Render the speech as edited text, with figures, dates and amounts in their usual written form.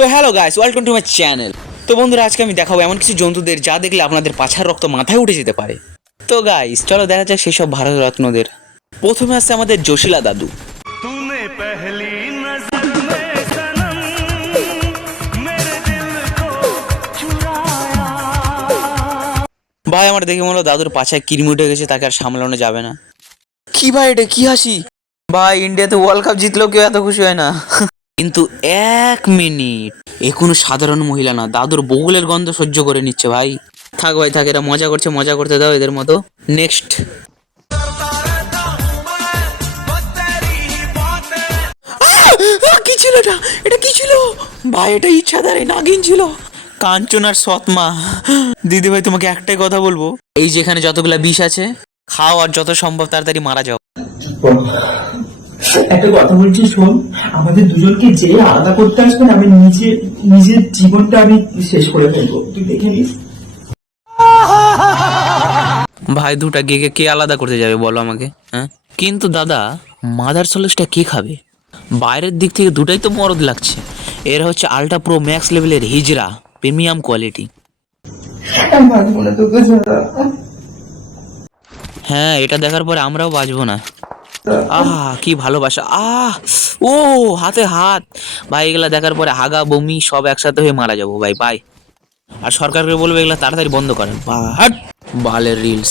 তো hello guys, welcome to my channel. তো বন্ধুরা, আজকে আমি দেখাবো এমন কিছু জন্তুদের যা দেখলে আপনাদের পাছার রক্ত মাথায় উঠে যেতে পারে। তো গাইস, চলো দেখা যাক সেই সব ভারত রত্নদের। প্রথমে আসছে আমাদের জোশিলা দাদু। तूने पहली नजर में सनम मेरे दिल को चुराया। ভাই, আমার দেখে মনে হলো দাদুর পাছায় কিরমি উঠে গেছে, তাকে আর সামলানো যাবে না। কি ভাই, এটা কি হাসি? ভাই, ইন্ডিয়াতে ওয়ার্ল্ড কাপ জিতলেও কেউ এত খুশি হয় না। কিন্তু এক মিনিট, এ কোনো সাধারণ মহিলা না, দাদুর বগলের গন্ধ সহ্য করে নিচ্ছে ভাই। থাক ভাই থাক, এরা মজা করছে, মজা করতে দাও এদের মতো। নেক্সট। কি ছিল এটা? এটা কি ছিল ভাই? এটা ইচ্ছাধারী নাগিন ছিল। কাঞ্চনার সৎমা। দিদি ভাই, তোমাকে একটাই কথা বলবো, এই যেখানে যতগুলা বিষ আছে খাও, আর যত সম্ভব তাড়াতাড়ি মারা যাও। একটা কথা বলছি, শোন, আমাদের দুজনকে যে আলাদা করতে আসবে না, আমি নিজের জীবনটা আমি শেষ করে ফেলবো, তুই দেখে নিস। ভাই, দুটা গেকে কে আলাদা করতে যাবে বলো আমাকে, হ্যাঁ? কিন্তু দাদা, মাদার সলিসটা কে খাবে? বাইরের দিক থেকে দুটাই তো মরদ লাগছে। এরা হচ্ছে আল্ট্রা প্রো ম্যাক্স লেভেলের হিজড়া, প্রিমিয়াম কোয়ালিটি। আমি বাঁচবো না তোকে ছাড়া। হ্যাঁ, এটা দেখার পরে আমরাও বাঁচবো না। আহ, কি ভালোবাসা! আহ, ও, হাতে হাত। ভাই, এগুলা দেখার পরে হাগা বমি সব একসাথে হয়ে মারা যাবো ভাই। বাই। আর সরকারকে বলবো এগুলা তাড়াতাড়ি বন্ধ করেন। বালের রিলস।